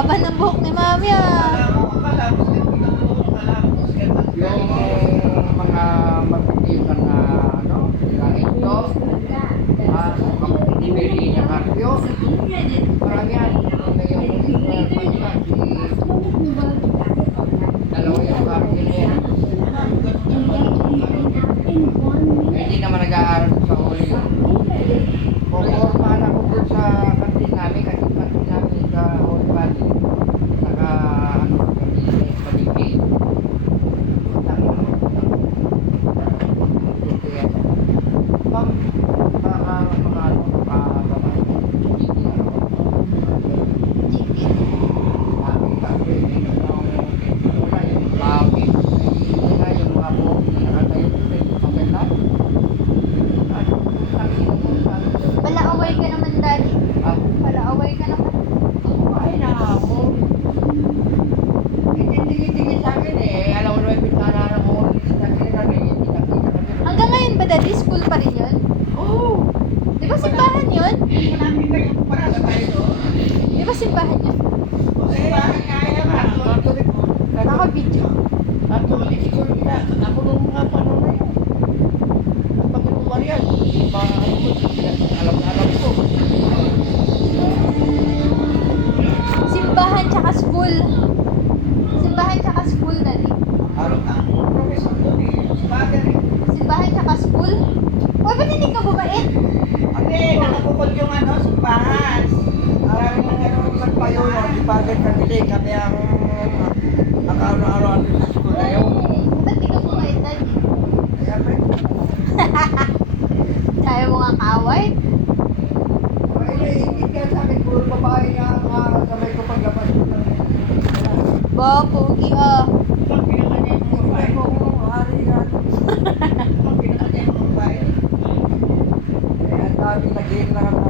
Haba ng buhok ni Mami ah. Yung mga mapitisan na ano, sila ito, kapatid ni Mary niya Carpio, marami yan. Dalawa yung Carpio na yan. Hindi naman nag-aaral sa huli yun. Pupormahan ako dun sa kantin namin, kasi kantin namin sa Holy Valley. Saka, ano, kantin sa paligid. Ma'am, mga ano, pagabay. Hindi ano. Sabi, wala yung lagi. Wala yung mga buhok na nakatayo doon eh. Maganda. Palaaway ka naman, Daddy. Ah, Palaaway ka naman. ay na ako. Tingin-tingin sa akin eh. Alam mo naman yung bintana ng mo. Sa akin kami, kita-kita kami. Hanggang ngayon ba, Daddy? School pa rin yun? Oo. Di ba simbahan yun? Marami kayo para sa tayo. Di ba simbahan yun? Naka-video. Catholic school na. Ako nung mga panahon na yun. At Panginoong Maria, hindi pa alam na alam ko. Simbahan tsaka school. Simbahan tsaka school, Daddy. Ang professor doon eh. Si Father eh. Simbahan tsaka school? O, ba't hindi ka bumait? Hindi, nakabukod yung ano, simbahan. Ang nagpayo na si Father Camille, kami ang nakaano-ano sa school na yun. Ba't di ka bumait, Daddy? Siyempre, Kaya mo nga kaaway? ay naiingit ka sa akin, puro babae nga ang sabay ko paglabas. Ba, pogi ah. Sabay ko, hari na. Kaya ang dami nag-iing na kami.